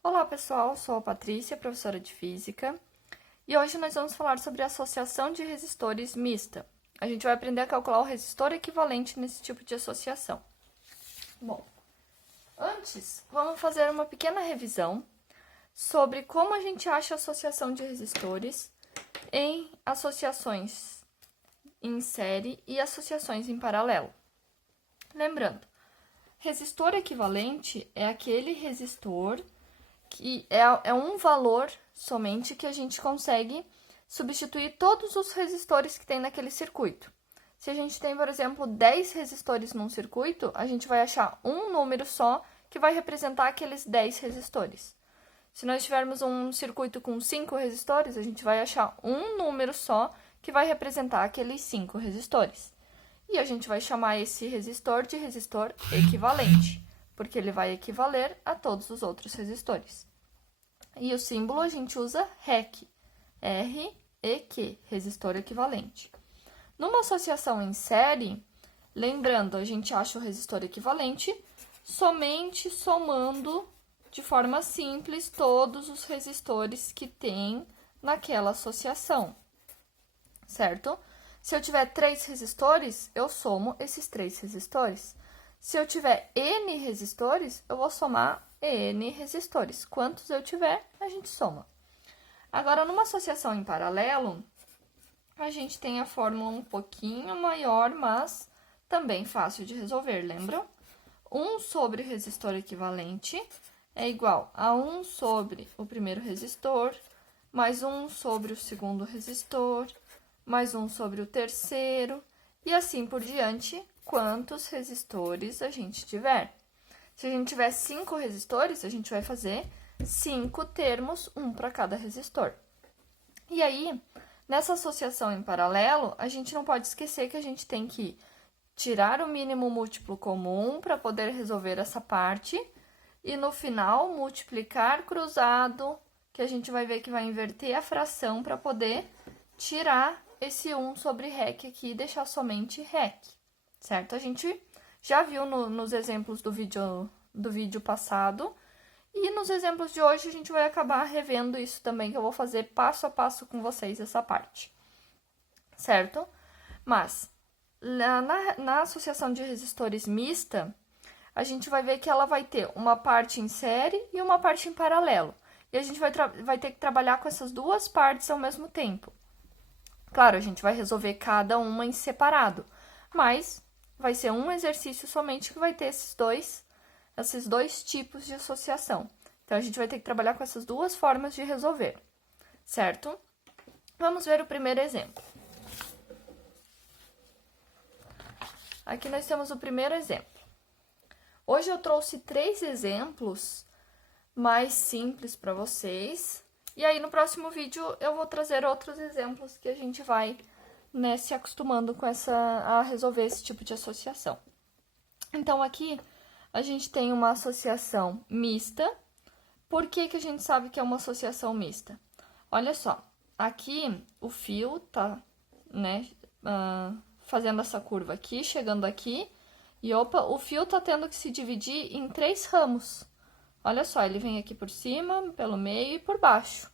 Olá, pessoal, sou a Patrícia, professora de Física, e hoje nós vamos falar sobre a associação de resistores mista. A gente vai aprender a calcular o resistor equivalente nesse tipo de associação. Bom, antes, vamos fazer uma pequena revisão sobre como a gente acha a associação de resistores em associações em série e associações em paralelo. Lembrando, resistor equivalente é aquele resistor que é um valor somente que a gente consegue substituir todos os resistores que tem naquele circuito. Se a gente tem, por exemplo, 10 resistores num circuito, a gente vai achar um número só que vai representar aqueles 10 resistores. Se nós tivermos um circuito com 5 resistores, a gente vai achar um número só que vai representar aqueles 5 resistores. E a gente vai chamar esse resistor de resistor equivalente, porque ele vai equivaler a todos os outros resistores. E o símbolo a gente usa REQ, R-E-Q, resistor equivalente. Numa associação em série, lembrando, a gente acha o resistor equivalente somente somando de forma simples todos os resistores que tem naquela associação, certo? Se eu tiver 3 resistores, eu somo esses 3 resistores. Se eu tiver N resistores, eu vou somar N resistores. Quantos eu tiver, a gente soma. Agora, numa associação em paralelo, a gente tem a fórmula um pouquinho maior, mas também fácil de resolver, lembram? 1 sobre resistor equivalente é igual a 1 sobre o primeiro resistor, mais 1 sobre o segundo resistor, mais 1 sobre o terceiro, e assim por diante, quantos resistores a gente tiver. Se a gente tiver 5 resistores, a gente vai fazer 5 termos, um para cada resistor. E aí, nessa associação em paralelo, a gente não pode esquecer que a gente tem que tirar o mínimo múltiplo comum para poder resolver essa parte, e no final, multiplicar cruzado, que a gente vai ver que vai inverter a fração para poder tirar esse 1 sobre REQ aqui e deixar somente REQ, certo? A gente já viu nos exemplos do vídeo passado, e nos exemplos de hoje a gente vai acabar revendo isso também, que eu vou fazer passo a passo com vocês essa parte, certo? Mas, na associação de resistores mista, a gente vai ver que ela vai ter uma parte em série e uma parte em paralelo. E a gente vai ter que trabalhar com essas duas partes ao mesmo tempo. Claro, a gente vai resolver cada uma em separado, mas vai ser um exercício somente que vai ter esses dois tipos de associação. Então, a gente vai ter que trabalhar com essas duas formas de resolver, certo? Vamos ver o primeiro exemplo. Aqui nós temos o primeiro exemplo. Hoje eu trouxe 3 exemplos mais simples para vocês. E aí, no próximo vídeo, eu vou trazer outros exemplos que a gente vai, né, se acostumando com a resolver esse tipo de associação. Então, aqui, a gente tem uma associação mista. Por que a gente sabe que é uma associação mista? Olha só, aqui o fio tá, né, fazendo essa curva aqui, chegando aqui, e opa, o fio tá tendo que se dividir em 3 ramos. Olha só, ele vem aqui por cima, pelo meio e por baixo.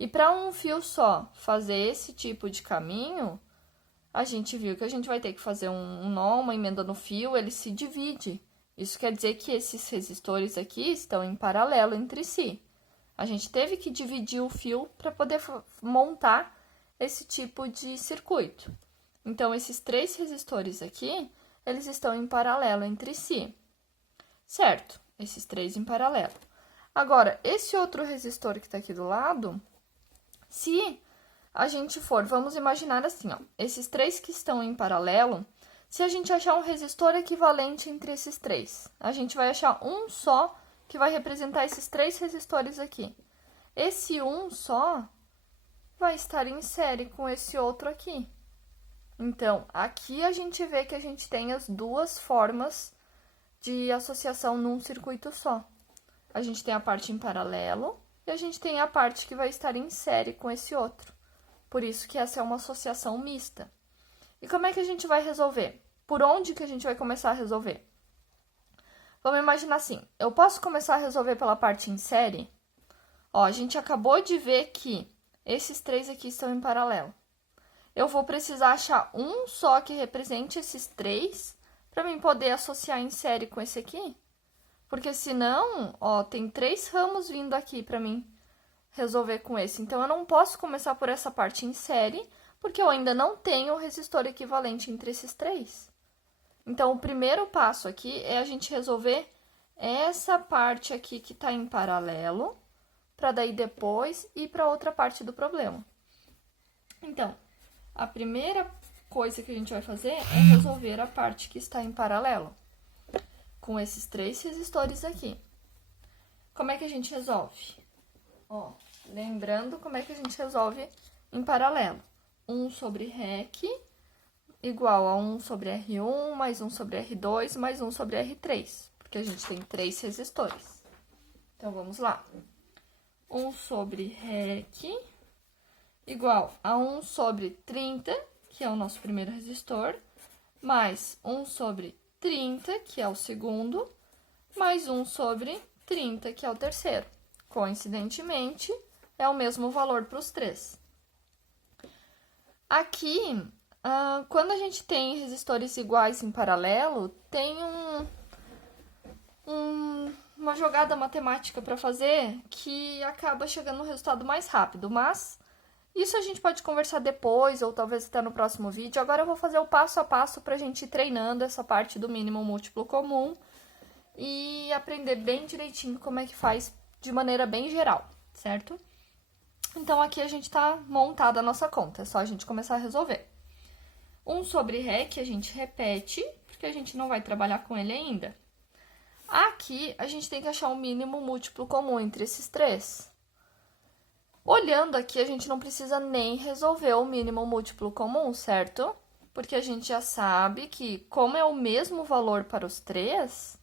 E para um fio só fazer esse tipo de caminho, a gente viu que a gente vai ter que fazer um nó, uma emenda no fio, ele se divide. Isso quer dizer que esses resistores aqui estão em paralelo entre si. A gente teve que dividir o fio para poder montar esse tipo de circuito. Então, esses 3 resistores aqui, eles estão em paralelo entre si, certo? Esses 3 em paralelo. Agora, esse outro resistor que está aqui do lado, se a gente for, vamos imaginar assim, ó, esses 3 que estão em paralelo, se a gente achar um resistor equivalente entre esses 3, a gente vai achar um só que vai representar esses 3 resistores aqui. Esse um só vai estar em série com esse outro aqui. Então, aqui a gente vê que a gente tem as duas formas de associação num circuito só. A gente tem a parte em paralelo e a gente tem a parte que vai estar em série com esse outro. Por isso que essa é uma associação mista. E como é que a gente vai resolver? Por onde que a gente vai começar a resolver? Vamos imaginar assim, eu posso começar a resolver pela parte em série? Ó, a gente acabou de ver que esses três aqui estão em paralelo. Eu vou precisar achar um só que represente esses três para mim poder associar em série com esse aqui. Porque senão, ó, tem 3 ramos vindo aqui para mim resolver com esse. Então, eu não posso começar por essa parte em série, porque eu ainda não tenho o resistor equivalente entre esses 3. Então, o primeiro passo aqui é a gente resolver essa parte aqui que está em paralelo, para daí depois ir para outra parte do problema. Então, a primeira coisa que a gente vai fazer é resolver a parte que está em paralelo, com esses 3 resistores aqui. Como é que a gente resolve? Ó, lembrando como é que a gente resolve em paralelo. 1 sobre REC igual a 1 sobre R1, mais 1 sobre R2, mais 1 sobre R3, porque a gente tem 3 resistores. Então, vamos lá. 1 sobre REC igual a 1 sobre 30, que é o nosso primeiro resistor, mais 1 sobre 30, que é o segundo, mais 1 sobre 30, que é o terceiro. Coincidentemente, é o mesmo valor para os 3. Aqui, quando a gente tem resistores iguais em paralelo, tem uma jogada matemática para fazer que acaba chegando no resultado mais rápido, mas isso a gente pode conversar depois ou talvez até no próximo vídeo. Agora eu vou fazer o passo a passo para a gente ir treinando essa parte do mínimo múltiplo comum e aprender bem direitinho como é que faz de maneira bem geral, certo? Então, aqui a gente está montada a nossa conta, é só a gente começar a resolver. 1 sobre REC a gente repete, porque a gente não vai trabalhar com ele ainda. Aqui, a gente tem que achar um mínimo múltiplo comum entre esses 3. Olhando aqui, a gente não precisa nem resolver o mínimo múltiplo comum, certo? Porque a gente já sabe que, como é o mesmo valor para os 3,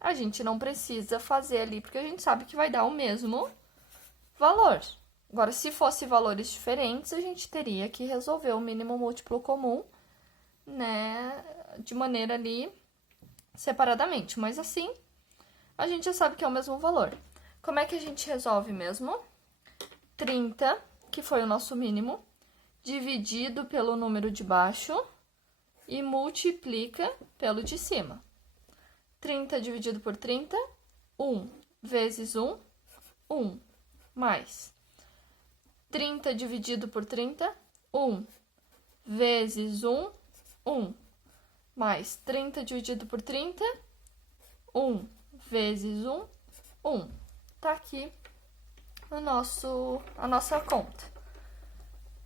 a gente não precisa fazer ali, porque a gente sabe que vai dar o mesmo valor. Agora, se fosse valores diferentes, a gente teria que resolver o mínimo múltiplo comum, né, de maneira ali separadamente. Mas assim, a gente já sabe que é o mesmo valor. Como é que a gente resolve mesmo? 30, que foi o nosso mínimo, dividido pelo número de baixo e multiplica pelo de cima. 30 dividido por 30, 1 vezes 1, 1, mais 30 dividido por 30, 1 vezes 1, 1, mais 30 dividido por 30, 1 vezes 1, 1. Tá aqui a nossa conta.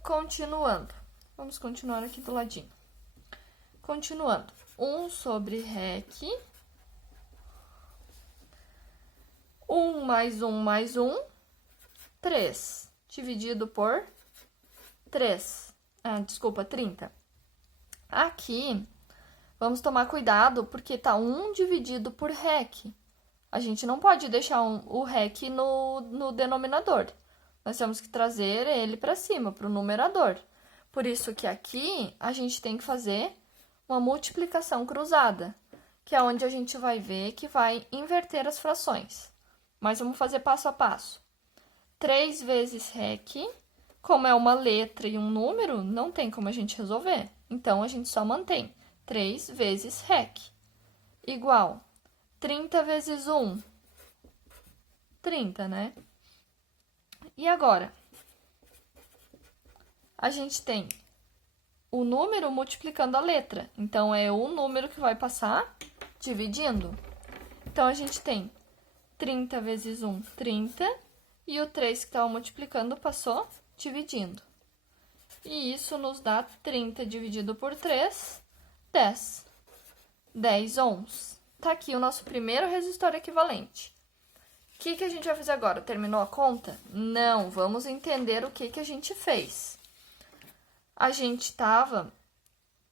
Continuando. Vamos continuar aqui do ladinho. Continuando. 1 sobre REC. 1 mais 1 mais 1. 3. Dividido por 3. Desculpa, 30. Aqui, vamos tomar cuidado, porque tá 1 dividido por REC. A gente não pode deixar o REC no denominador. Nós temos que trazer ele para cima, para o numerador. Por isso que aqui a gente tem que fazer uma multiplicação cruzada, que é onde a gente vai ver que vai inverter as frações. Mas vamos fazer passo a passo. 3 vezes REC, como é uma letra e um número, não tem como a gente resolver. Então, a gente só mantém 3 vezes REC, igual 30 vezes 1, 30, né? E agora, a gente tem o número multiplicando a letra. Então, é o número que vai passar dividindo. Então, a gente tem 30 vezes 1, 30, e o 3 que estava multiplicando passou dividindo. E isso nos dá 30 dividido por 3, 10. 10 ohms. Tá aqui o nosso primeiro resistor equivalente. O que a gente vai fazer agora? Terminou a conta? Não, vamos entender o que a gente fez. A gente estava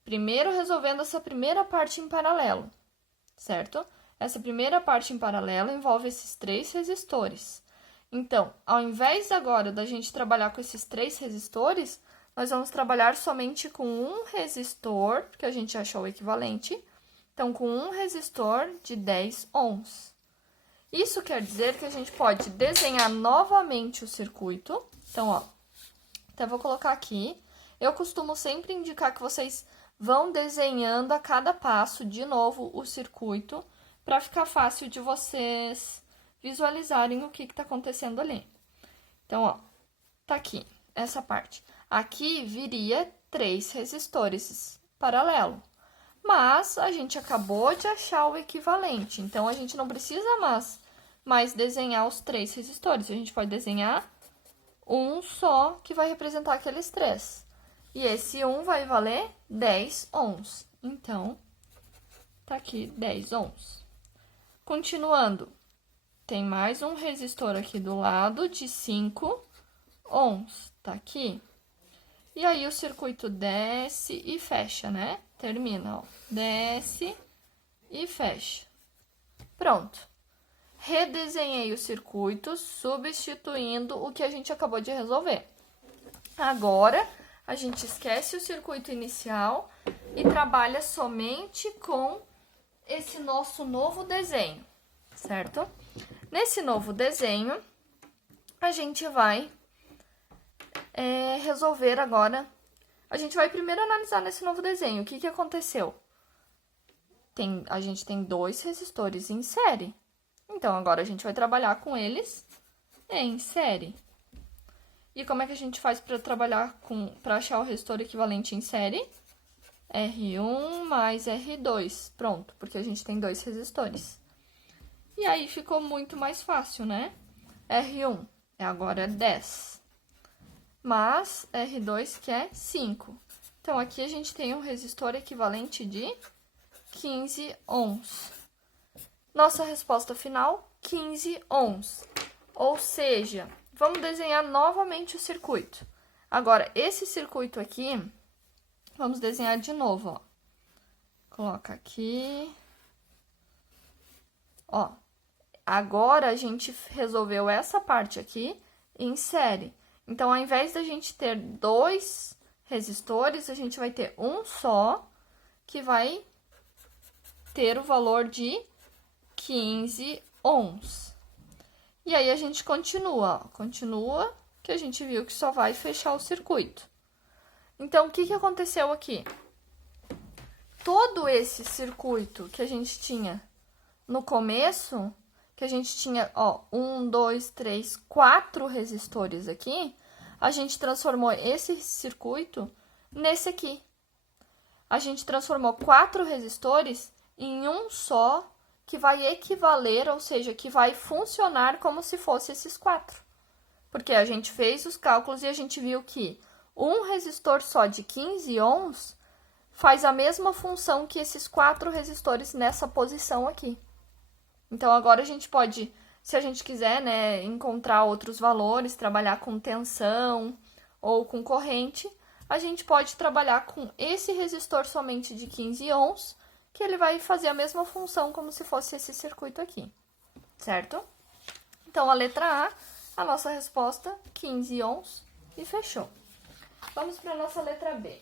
primeiro resolvendo essa primeira parte em paralelo, certo? Essa primeira parte em paralelo envolve esses 3 resistores. Então, ao invés agora da gente trabalhar com esses 3 resistores, nós vamos trabalhar somente com um resistor, porque a gente achou o equivalente. Então, com um resistor de 10 ohms. Isso quer dizer que a gente pode desenhar novamente o circuito. Então, ó, até vou colocar aqui. Eu costumo sempre indicar que vocês vão desenhando a cada passo de novo o circuito, para ficar fácil de vocês visualizarem o que está acontecendo ali. Então, ó, tá aqui, essa parte. Aqui viria 3 resistores paralelo, mas a gente acabou de achar o equivalente, então a gente não precisa mais desenhar os 3 resistores, a gente pode desenhar um só que vai representar aqueles 3. E esse 1 vai valer 10 ohms. Então, tá aqui 10 ohms. Continuando, tem mais um resistor aqui do lado de 5 ohms, tá aqui. E aí o circuito desce e fecha, né? Termina, ó, desce e fecha. Pronto. Redesenhei o circuito, substituindo o que a gente acabou de resolver. Agora, a gente esquece o circuito inicial e trabalha somente com esse nosso novo desenho, certo? Nesse novo desenho, a gente vai resolver agora. A gente vai primeiro analisar nesse novo desenho o que aconteceu. A gente tem 2 resistores em série. Então, agora a gente vai trabalhar com eles em série. E como é que a gente faz para achar o resistor equivalente em série? R1 mais R2. Pronto, porque a gente tem 2 resistores. E aí ficou muito mais fácil, né? R1 agora é 10. Mas R2 que é 5. Então, aqui a gente tem um resistor equivalente de 15 ohms. Nossa resposta final, 15 ohms. Ou seja, vamos desenhar novamente o circuito. Agora, esse circuito aqui, vamos desenhar de novo, ó. Coloca aqui. Ó, agora a gente resolveu essa parte aqui em série. Então, ao invés da gente ter 2 resistores, a gente vai ter um só, que vai ter o valor de 15 ohms. E aí, a gente continua, ó. Continua, que a gente viu que só vai fechar o circuito. Então, o que aconteceu aqui? Todo esse circuito que a gente tinha no começo, que a gente tinha, ó, 1, 2, 3, 4 resistores aqui, a gente transformou esse circuito nesse aqui. A gente transformou 4 resistores em um só, que vai equivaler, ou seja, que vai funcionar como se fosse esses 4. Porque a gente fez os cálculos e a gente viu que um resistor só de 15 ohms faz a mesma função que esses 4 resistores nessa posição aqui. Então, agora a gente pode, se a gente quiser, né, encontrar outros valores, trabalhar com tensão ou com corrente, a gente pode trabalhar com esse resistor somente de 15 ohms, que ele vai fazer a mesma função como se fosse esse circuito aqui, certo? Então, a letra A, a nossa resposta, 15 ohms, e fechou. Vamos para a nossa letra B.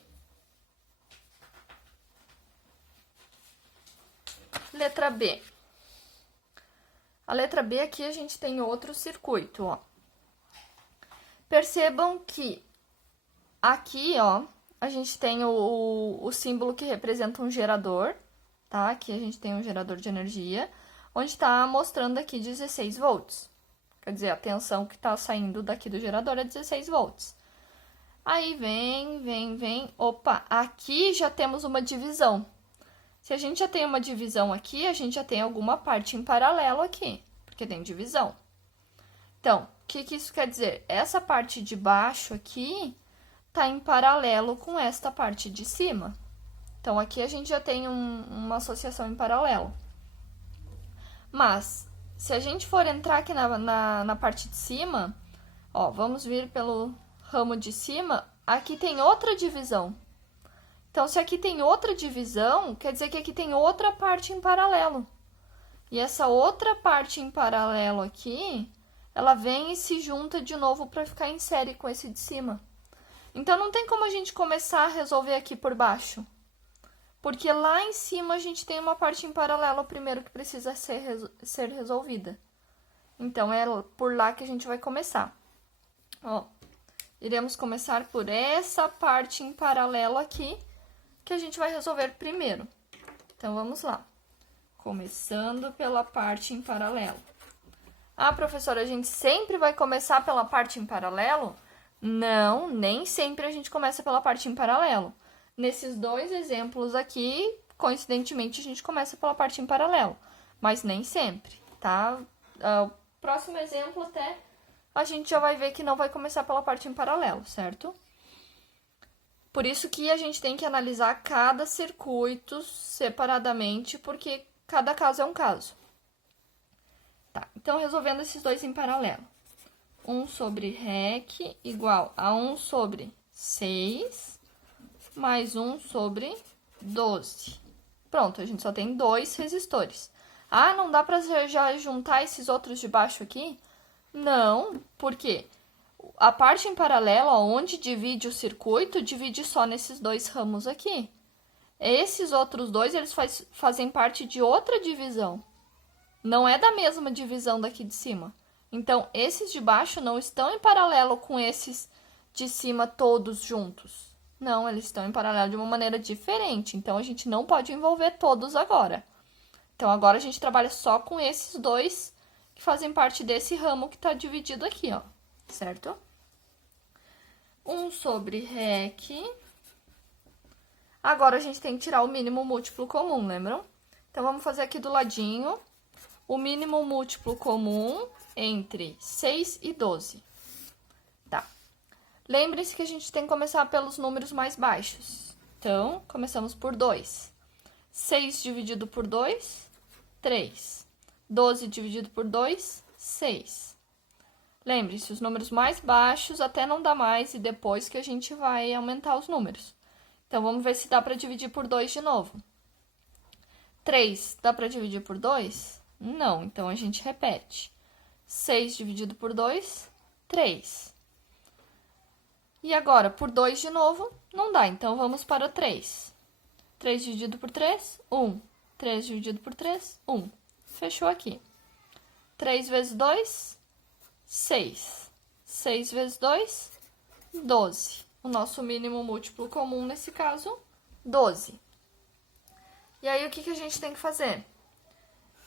Letra B. A letra B aqui a gente tem outro circuito, ó. Percebam que aqui, ó, a gente tem o símbolo que representa um gerador, tá? Aqui a gente tem um gerador de energia, onde está mostrando aqui 16 volts. Quer dizer, a tensão que está saindo daqui do gerador é 16 volts. Aí vem. Opa, aqui já temos uma divisão. Se a gente já tem uma divisão aqui, a gente já tem alguma parte em paralelo aqui, porque tem divisão. Então, o que isso quer dizer? Essa parte de baixo aqui está em paralelo com esta parte de cima. Então, aqui a gente já tem uma associação em paralelo. Mas, se a gente for entrar aqui na parte de cima, ó, vamos vir pelo ramo de cima, aqui tem outra divisão. Então, se aqui tem outra divisão, quer dizer que aqui tem outra parte em paralelo. E essa outra parte em paralelo aqui, ela vem e se junta de novo para ficar em série com esse de cima. Então, não tem como a gente começar a resolver aqui por baixo. Porque lá em cima a gente tem uma parte em paralelo primeiro que precisa ser resolvida. Então, é por lá que a gente vai começar. Ó, iremos começar por essa parte em paralelo aqui, que a gente vai resolver primeiro. Então, vamos lá. Começando pela parte em paralelo. Ah, professora, a gente sempre vai começar pela parte em paralelo? Não, nem sempre a gente começa pela parte em paralelo. Nesses dois exemplos aqui, coincidentemente, a gente começa pela parte em paralelo, mas nem sempre, tá? O próximo exemplo até a gente já vai ver que não vai começar pela parte em paralelo, certo? Por isso que a gente tem que analisar cada circuito separadamente, porque cada caso é um caso. Tá, então, resolvendo esses dois em paralelo. 1 sobre REC igual a 1 sobre 6 mais 1 sobre 12. Pronto, a gente só tem 2 resistores. Ah, não dá para já juntar esses outros de baixo aqui? Não, por quê? A parte em paralelo, onde divide o circuito, divide só nesses 2 ramos aqui. Esses outros 2, eles fazem parte de outra divisão. Não é da mesma divisão daqui de cima. Então, esses de baixo não estão em paralelo com esses de cima todos juntos. Não, eles estão em paralelo de uma maneira diferente. Então, a gente não pode envolver todos agora. Então, agora a gente trabalha só com esses 2 que fazem parte desse ramo que está dividido aqui, ó. Certo? 1 sobre REC. Agora, a gente tem que tirar o mínimo múltiplo comum, lembram? Então, vamos fazer aqui do ladinho o mínimo múltiplo comum entre 6 e 12. Tá. Lembre-se que a gente tem que começar pelos números mais baixos. Então, começamos por 2. 6 dividido por 2, 3. 12 dividido por 2, 6. Lembre-se, os números mais baixos até não dá mais e depois que a gente vai aumentar os números. Então, vamos ver se dá para dividir por 2 de novo. 3 dá para dividir por 2? Não, então a gente repete. 6 dividido por 2, 3. E agora, por 2 de novo, não dá, então vamos para o 3. 3 dividido por 3, 1. 3 dividido por 3, 1. Fechou aqui. 3 vezes 2, 6. 6 vezes 2, 12. O nosso mínimo múltiplo comum, nesse caso, 12. E aí, o que a gente tem que fazer?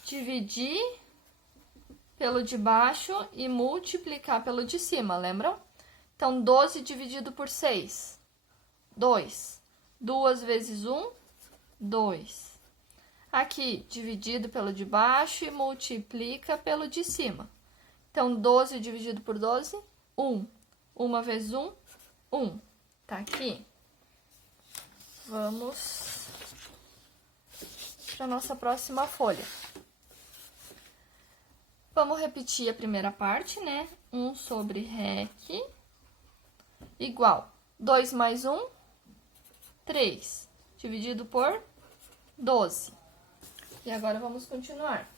Dividir pelo de baixo e multiplicar pelo de cima, lembram? Então, 12 dividido por 6, 2. 2 vezes 1, 2. Aqui, dividido pelo de baixo e multiplica pelo de cima. Então, 12 dividido por 12, 1. 1 vezes 1, 1. Tá aqui. Vamos para a nossa próxima folha. Vamos repetir a primeira parte, né? 1 sobre REC igual 2 mais 1, 3, dividido por 12. E agora vamos continuar.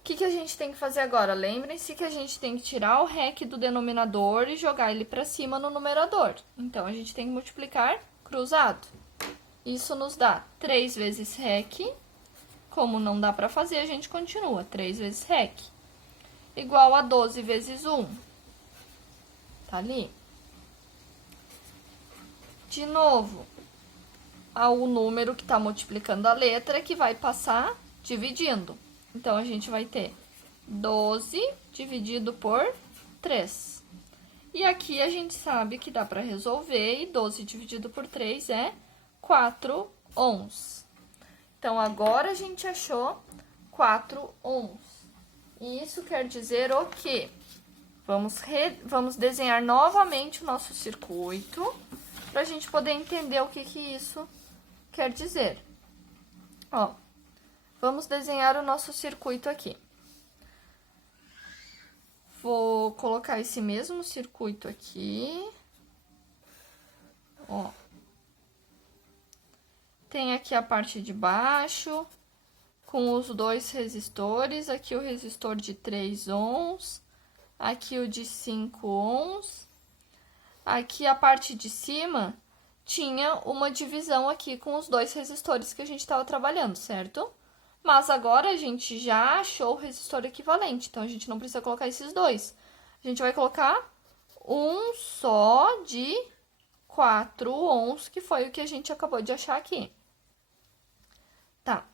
O que a gente tem que fazer agora? Lembrem-se que a gente tem que tirar o REC do denominador e jogar ele para cima no numerador. Então, a gente tem que multiplicar cruzado. Isso nos dá 3 vezes REC. Como não dá para fazer, a gente continua. 3 vezes REC igual a 12 vezes 1. Tá ali? De novo, o número que está multiplicando a letra que vai passar dividindo. Então, a gente vai ter 12 dividido por 3. E aqui a gente sabe que dá para resolver, e 12 dividido por 3 é 4 ons. Então, agora a gente achou 4 ons. E isso quer dizer o quê? Vamos desenhar novamente o nosso circuito, para a gente poder entender o que isso quer dizer. Ó, vamos desenhar o nosso circuito aqui. Vou colocar esse mesmo circuito aqui. Ó. Tem aqui a parte de baixo, com os 2 resistores. Aqui o resistor de 3 ohms. Aqui o de 5 ohms. Aqui a parte de cima tinha uma divisão aqui com os 2 resistores que a gente estava trabalhando, certo? Mas agora a gente já achou o resistor equivalente, então a gente não precisa colocar esses dois. A gente vai colocar um só de 4 ohms, que foi o que a gente acabou de achar aqui. Tá,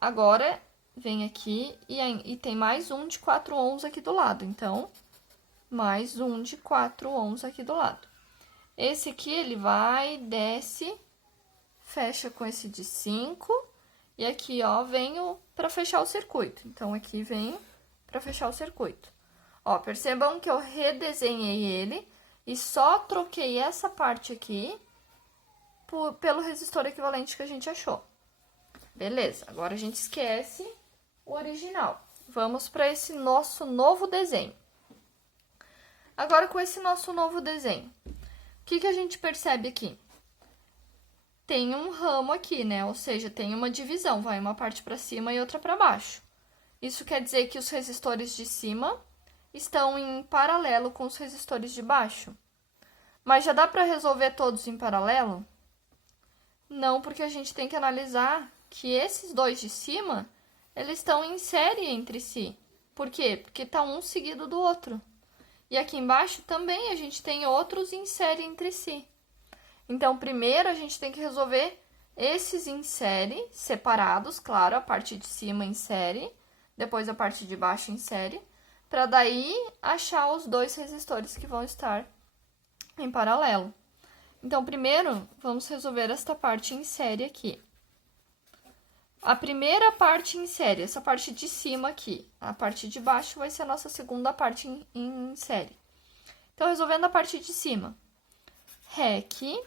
agora vem aqui e tem mais um de 4 ohms aqui do lado, então, mais um de 4 ohms aqui do lado. Esse aqui, ele vai, desce, fecha com esse de 5, e aqui, ó, venho para fechar o circuito. Então, aqui venho para fechar o circuito. Ó, percebam que eu redesenhei ele e só troquei essa parte aqui pelo resistor equivalente que a gente achou. Beleza, agora a gente esquece o original. Vamos para esse nosso novo desenho. Agora, com esse nosso novo desenho, o que a gente percebe aqui? Tem um ramo aqui, né? Ou seja, tem uma divisão, vai uma parte para cima e outra para baixo. Isso quer dizer que os resistores de cima estão em paralelo com os resistores de baixo. Mas já dá para resolver todos em paralelo? Não, porque a gente tem que analisar que esses dois de cima, eles estão em série entre si. Por quê? Porque tá um seguido do outro. E aqui embaixo também a gente tem outros em série entre si. Então, primeiro a gente tem que resolver esses em série, separados, claro, a parte de cima em série, depois a parte de baixo em série, para daí achar os dois resistores que vão estar em paralelo. Então, primeiro, vamos resolver esta parte em série aqui. A primeira parte em série, essa parte de cima aqui, a parte de baixo vai ser a nossa segunda parte em série. Então, resolvendo a parte de cima, REC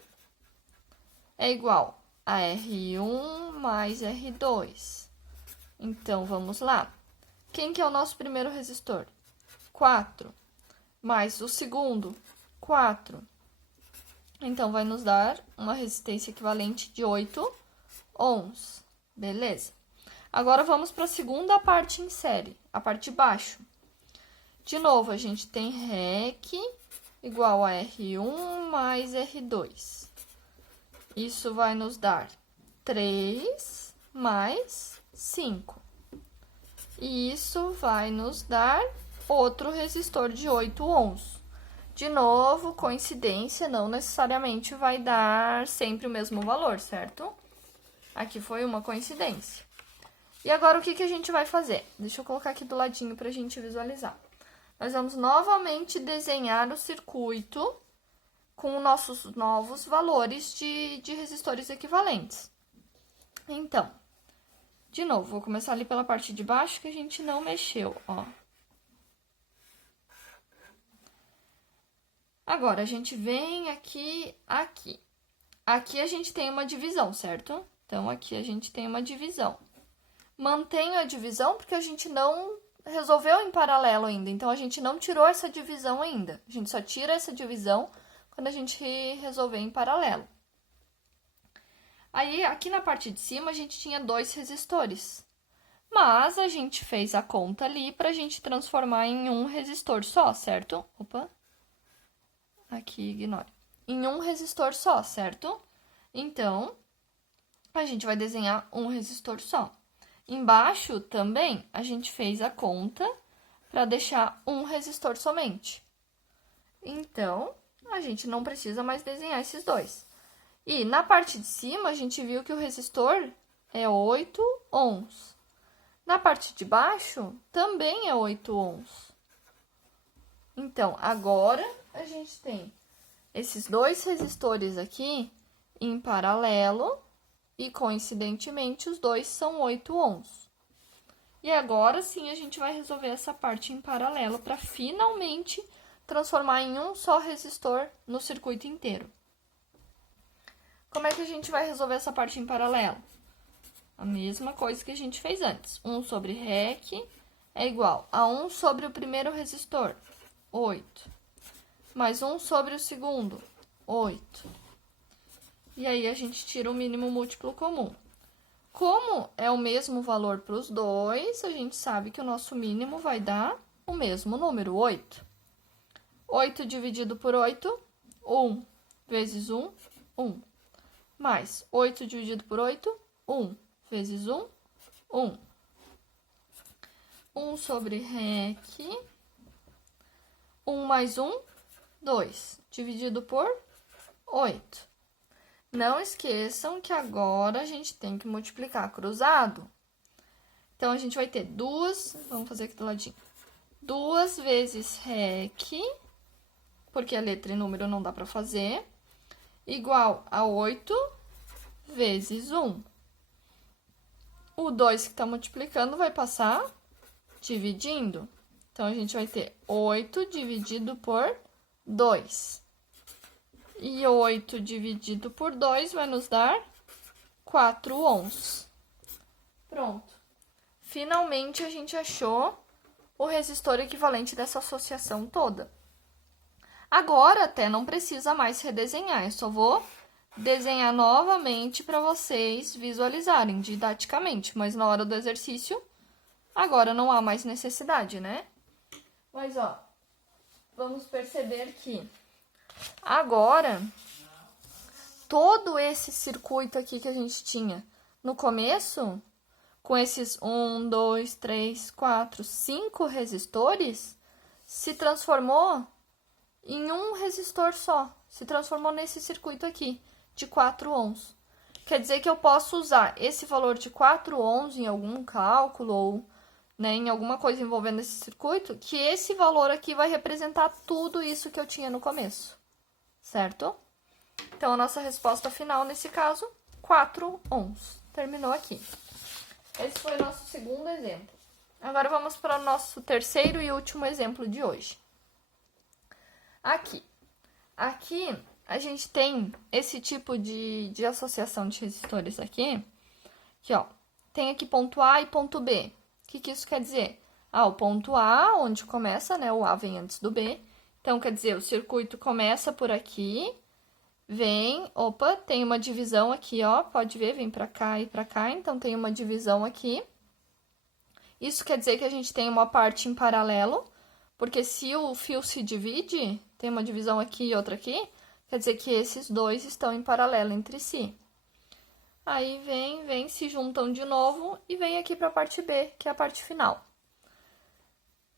é igual a R1 mais R2. Então, vamos lá. Quem que é o nosso primeiro resistor? 4. Mais o segundo, 4. Então, vai nos dar uma resistência equivalente de 8 ohms. Beleza? Agora, vamos para a segunda parte em série, a parte de baixo. De novo, a gente tem REC igual a R1 mais R2. Isso vai nos dar 3 mais 5. E isso vai nos dar outro resistor de 8 ohms. De novo, coincidência, não necessariamente vai dar sempre o mesmo valor, certo? Aqui foi uma coincidência. E agora, o que a gente vai fazer? Deixa eu colocar aqui do ladinho para a gente visualizar. Nós vamos novamente desenhar o circuito com nossos novos valores de resistores equivalentes. Então, de novo, vou começar ali pela parte de baixo que a gente não mexeu, ó. Agora, a gente vem aqui. Aqui a gente tem uma divisão, certo? Então, aqui a gente tem uma divisão. Mantenho a divisão porque a gente não resolveu em paralelo ainda. Então, a gente não tirou essa divisão ainda. A gente só tira essa divisão quando a gente resolver em paralelo. Aí, aqui na parte de cima, a gente tinha 2 resistores. Mas a gente fez a conta ali para a gente transformar em um resistor só, certo? Opa! Aqui, ignore. Em um resistor só, certo? Então, a gente vai desenhar um resistor só. Embaixo também a gente fez a conta para deixar um resistor somente. Então, a gente não precisa mais desenhar esses dois. E na parte de cima a gente viu que o resistor é 8 ohms. Na parte de baixo também é 8 ohms. Então, agora a gente tem esses dois resistores aqui em paralelo. E, coincidentemente, os dois são 8 ohms. E agora sim a gente vai resolver essa parte em paralelo para finalmente transformar em um só resistor no circuito inteiro. Como é que a gente vai resolver essa parte em paralelo? A mesma coisa que a gente fez antes. 1 sobre REC é igual a 1 sobre o primeiro resistor, 8. Mais 1 sobre o segundo, 8. E aí, a gente tira o mínimo múltiplo comum. Como é o mesmo valor para os dois, a gente sabe que o nosso mínimo vai dar o mesmo número, 8. 8 dividido por 8, 1. Vezes 1, 1. Mais 8 dividido por 8, 1. Vezes 1, 1. 1 sobre REC. 1 mais 1, 2. Dividido por 8. Não esqueçam que agora a gente tem que multiplicar cruzado. Então, a gente vai ter vamos fazer aqui do ladinho. 2 vezes REC, porque a letra e número não dá para fazer, igual a 8 vezes 1. O 2 que está multiplicando vai passar dividindo. Então, a gente vai ter 8 dividido por 2. E 8 dividido por 2 vai nos dar 4 ohms. Pronto. Finalmente, a gente achou o resistor equivalente dessa associação toda. Agora, até não precisa mais redesenhar. Eu só vou desenhar novamente para vocês visualizarem didaticamente. Mas na hora do exercício, agora não há mais necessidade, né? Mas, ó, vamos perceber que agora, todo esse circuito aqui que a gente tinha no começo, com esses 1, 2, 3, 4, 5 resistores, se transformou em um resistor só. Se transformou nesse circuito aqui, de 4 ohms. Quer dizer que eu posso usar esse valor de 4 ohms em algum cálculo ou, né, em alguma coisa envolvendo esse circuito, que esse valor aqui vai representar tudo isso que eu tinha no começo. Certo? Então, a nossa resposta final, nesse caso, 4 ohms. Terminou aqui. Esse foi o nosso segundo exemplo. Agora, vamos para o nosso terceiro e último exemplo de hoje. Aqui, a gente tem esse tipo de associação de resistores aqui, que, ó, tem aqui ponto A e ponto B. O que isso quer dizer? O ponto A, onde começa, né, o A vem antes do B. Então, quer dizer, o circuito começa por aqui, tem uma divisão aqui, ó, pode ver, vem pra cá e pra cá, então tem uma divisão aqui. Isso quer dizer que a gente tem uma parte em paralelo, porque se o fio se divide, tem uma divisão aqui e outra aqui, quer dizer que esses dois estão em paralelo entre si. Aí se juntam de novo e vem aqui pra parte B, que é a parte final.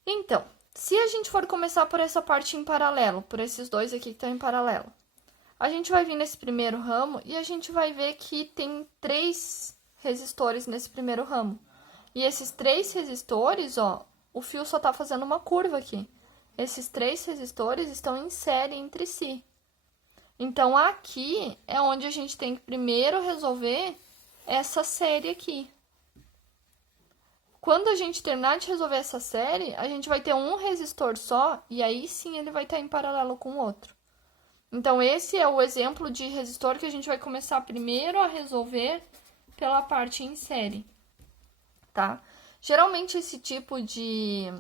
Então, se a gente for começar por essa parte em paralelo, por esses dois aqui que estão em paralelo, a gente vai vir nesse primeiro ramo e a gente vai ver que tem 3 resistores nesse primeiro ramo. E esses 3 resistores, ó, o fio só tá fazendo uma curva aqui. Esses 3 resistores estão em série entre si. Então, aqui é onde a gente tem que primeiro resolver essa série aqui. Quando a gente terminar de resolver essa série, a gente vai ter um resistor só, e aí sim ele vai estar em paralelo com o outro. Então, esse é o exemplo de resistor que a gente vai começar primeiro a resolver pela parte em série, tá? Geralmente, esse tipo de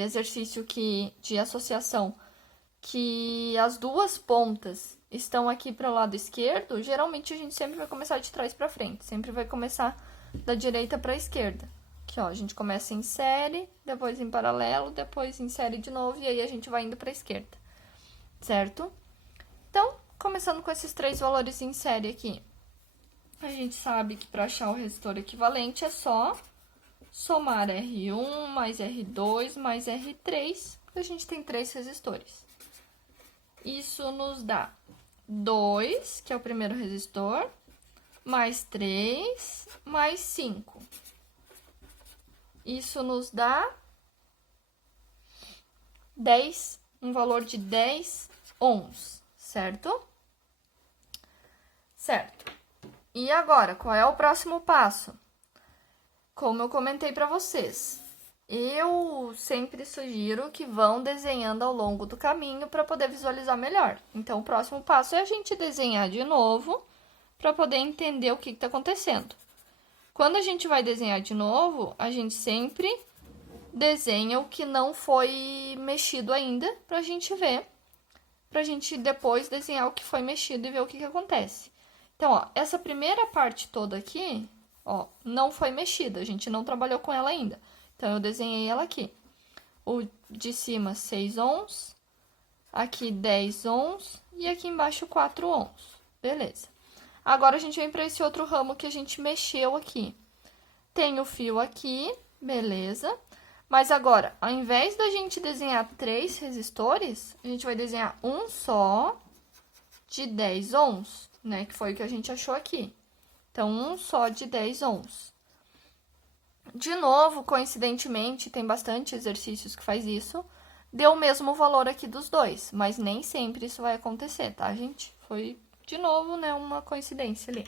exercício de associação, que as duas pontas estão aqui para o lado esquerdo, geralmente a gente sempre vai começar de trás para frente, sempre vai começar da direita para a esquerda. Aqui, ó, a gente começa em série, depois em paralelo, depois em série de novo, e aí a gente vai indo para a esquerda, certo? Então, começando com esses 3 valores em série aqui, a gente sabe que para achar o resistor equivalente é só somar R1 mais R2 mais R3, porque a gente tem 3 resistores. Isso nos dá 2, que é o primeiro resistor, mais 3, mais 5. Isso nos dá 10, um valor de 10 ohms, certo? Certo. E agora, qual é o próximo passo? Como eu comentei para vocês, eu sempre sugiro que vão desenhando ao longo do caminho para poder visualizar melhor. Então, o próximo passo é a gente desenhar de novo para poder entender o que está acontecendo. Quando a gente vai desenhar de novo, a gente sempre desenha o que não foi mexido ainda para a gente ver, para a gente depois desenhar o que foi mexido e ver o que acontece. Então, ó, essa primeira parte toda aqui, ó, não foi mexida, a gente não trabalhou com ela ainda. Então, eu desenhei ela aqui. O de cima, 6 ohms, aqui 10 ohms e aqui embaixo 4 ohms. Beleza. Agora, a gente vem para esse outro ramo que a gente mexeu aqui. Tem o fio aqui Beleza. Mas agora, ao invés da gente desenhar 3 resistores, a gente vai desenhar um só de 10 ohms, né? Que foi o que a gente achou aqui. Então, um só de 10 ohms. De novo, coincidentemente, tem bastante exercícios que faz isso, deu o mesmo valor aqui dos dois, mas nem sempre isso vai acontecer, tá, gente? Foi, de novo, né, uma coincidência ali.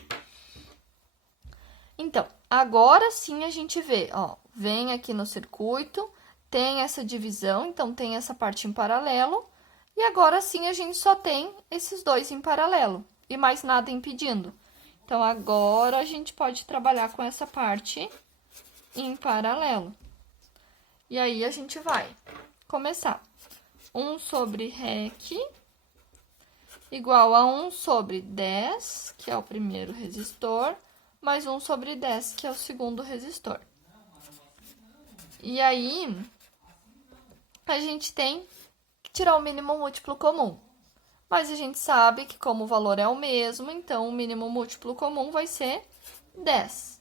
Então, agora sim a gente vê, ó, vem aqui no circuito, tem essa divisão, então tem essa parte em paralelo, e agora sim a gente só tem esses dois em paralelo, e mais nada impedindo. Então, agora a gente pode trabalhar com essa parte em paralelo. E aí, a gente vai começar. 1 sobre REC igual a 1 sobre 10, que é o primeiro resistor, mais 1 sobre 10, que é o segundo resistor. E aí, a gente tem que tirar o mínimo múltiplo comum. Mas a gente sabe que como o valor é o mesmo, então o mínimo múltiplo comum vai ser 10.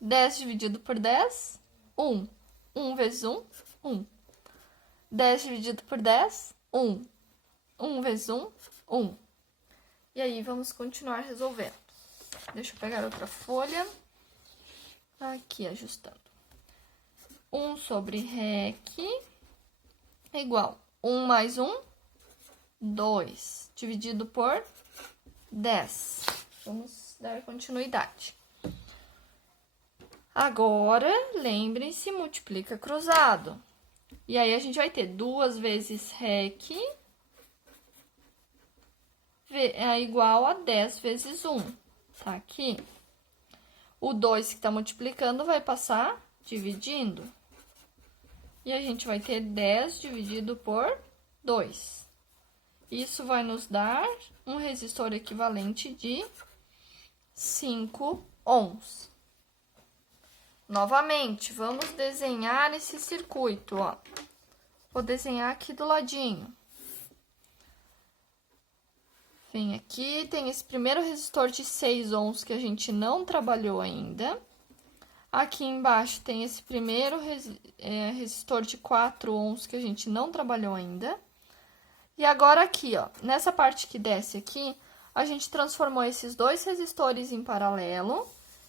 10 dividido por 10, 1. 1 vezes 1, 1. 10 dividido por 10, 1. 1 vezes 1, 1. E aí, vamos continuar resolvendo. Deixa eu pegar outra folha. Aqui, ajustando. 1 sobre REC igual 1 mais 1, 2, dividido por 10. Vamos dar continuidade. Agora, lembrem-se, multiplica cruzado. E aí, a gente vai ter 2 vezes REC é igual a 10 vezes 1. Tá aqui. O 2 que está multiplicando vai passar dividindo. E a gente vai ter 10 dividido por 2. Isso vai nos dar um resistor equivalente de 5 ohms. Novamente, vamos desenhar esse circuito, ó. Vou desenhar aqui do ladinho. Vem aqui, tem esse primeiro resistor de 6 ohms que a gente não trabalhou ainda. Aqui embaixo tem esse primeiro resistor de 4 ohms que a gente não trabalhou ainda. E agora aqui, ó, nessa parte que desce aqui, a gente transformou esses dois resistores em paralelo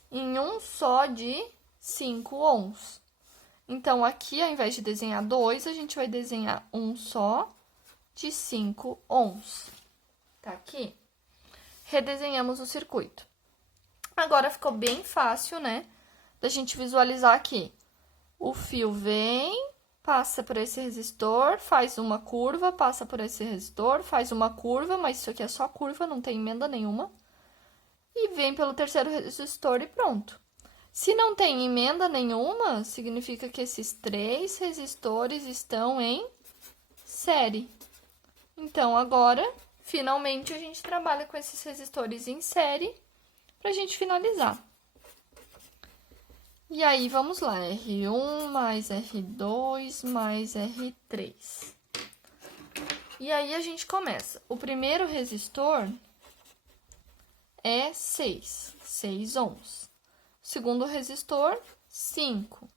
em um só de 5 ohms. Então, aqui, ao invés de desenhar 2, a gente vai desenhar um só de 5 ohms. Tá aqui? Redesenhamos o circuito. Agora, ficou bem fácil, né, da gente visualizar aqui. O fio vem, passa por esse resistor, faz uma curva, passa por esse resistor, faz uma curva, mas isso aqui é só curva, não tem emenda nenhuma. E vem pelo terceiro resistor e pronto. Se não tem emenda nenhuma, significa que esses 3 resistores estão em série. Então, agora, finalmente, a gente trabalha com esses resistores em série para a gente finalizar. E aí, vamos lá, R1 mais R2 mais R3. E aí, a gente começa. O primeiro resistor é 6 ohms. O segundo resistor, 5.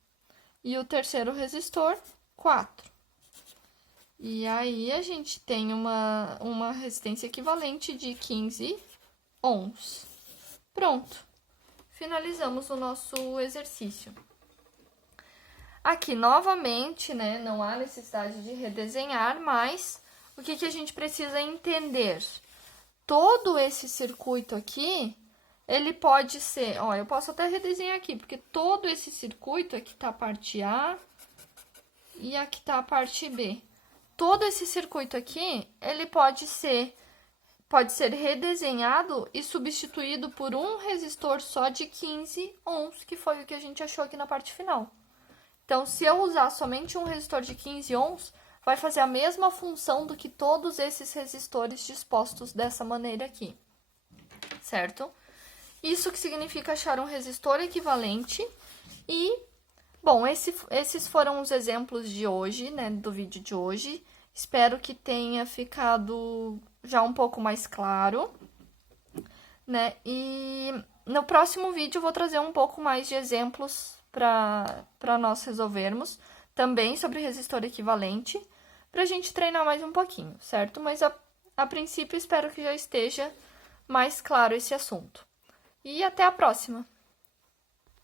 E o terceiro resistor, 4. E aí, a gente tem uma resistência equivalente de 15 ohms. Pronto. Finalizamos o nosso exercício. Aqui, novamente, né, não há necessidade de redesenhar, mas o que a gente precisa entender? Todo esse circuito aqui, ele pode ser... Ó, eu posso até redesenhar aqui, porque todo esse circuito, aqui tá a parte A e aqui tá a parte B. Todo esse circuito aqui, ele pode ser redesenhado e substituído por um resistor só de 15 ohms, que foi o que a gente achou aqui na parte final. Então, se eu usar somente um resistor de 15 ohms, vai fazer a mesma função do que todos esses resistores dispostos dessa maneira aqui, certo? Isso que significa achar um resistor equivalente e, bom, esses foram os exemplos de hoje, né, do vídeo de hoje. Espero que tenha ficado já um pouco mais claro, né? E no próximo vídeo eu vou trazer um pouco mais de exemplos para nós resolvermos, também sobre resistor equivalente, para a gente treinar mais um pouquinho, certo? Mas a princípio espero que já esteja mais claro esse assunto. E até a próxima!